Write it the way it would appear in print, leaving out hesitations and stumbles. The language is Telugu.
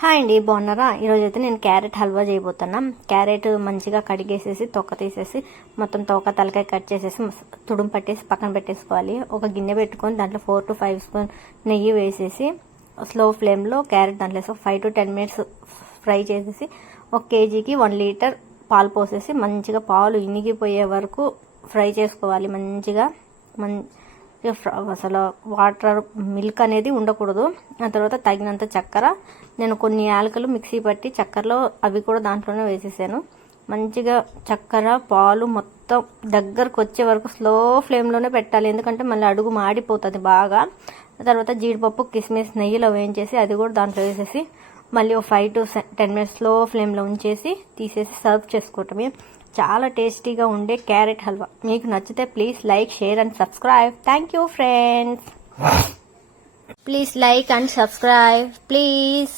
హాయ్ అండి, బాగున్నారా? ఈరోజు అయితే నేను క్యారెట్ హల్వా చేయబోతున్నా. క్యారెట్ మంచిగా కడిగేసేసి తొక్క తీసేసి మొత్తం తోక తలకాయ కట్ చేసేసి తుడుము పట్టేసి పక్కన పెట్టేసుకోవాలి. ఒక గిన్నె పెట్టుకొని దాంట్లో 4 to 5 స్పూన్ నెయ్యి వేసేసి స్లో ఫ్లేమ్లో క్యారెట్ దాంట్లో 5 to 10 మినిట్స్ ఫ్రై చేసేసి 1 kgకి 1 లీటర్ పాలు పోసేసి మంచిగా పాలు ఇనిగిపోయే వరకు ఫ్రై చేసుకోవాలి. మంచిగా అసలు వాటర్ మిల్క్ అనేది ఉండకూడదు. ఆ తర్వాత తగినంత చక్కెర, నేను కొన్ని యాలకులు మిక్సీ పట్టి చక్కెరలో అవి కూడా దాంట్లోనే వేసేసాను. మంచిగా చక్కెర పాలు మొత్తం దగ్గరకు వచ్చే వరకు స్లో ఫ్లేమ్లోనే పెట్టాలి, ఎందుకంటే మళ్ళీ అడుగు మాడిపోతుంది బాగా. తర్వాత జీడిపప్పు కిస్మిస్ నెయ్యిలో వేయించేసి అది కూడా దాంట్లో వేసేసి మళ్ళీ 5 to 10 మినిట్స్ స్లో ఫ్లేమ్లో ఉంచేసి తీసేసి సర్వ్ చేసుకోవటమే. చాలా టేస్టీగా ఉండే క్యారెట్ హల్వా. మీకు నచ్చితే please like, share and subscribe. Thank you friends. Please like and subscribe please.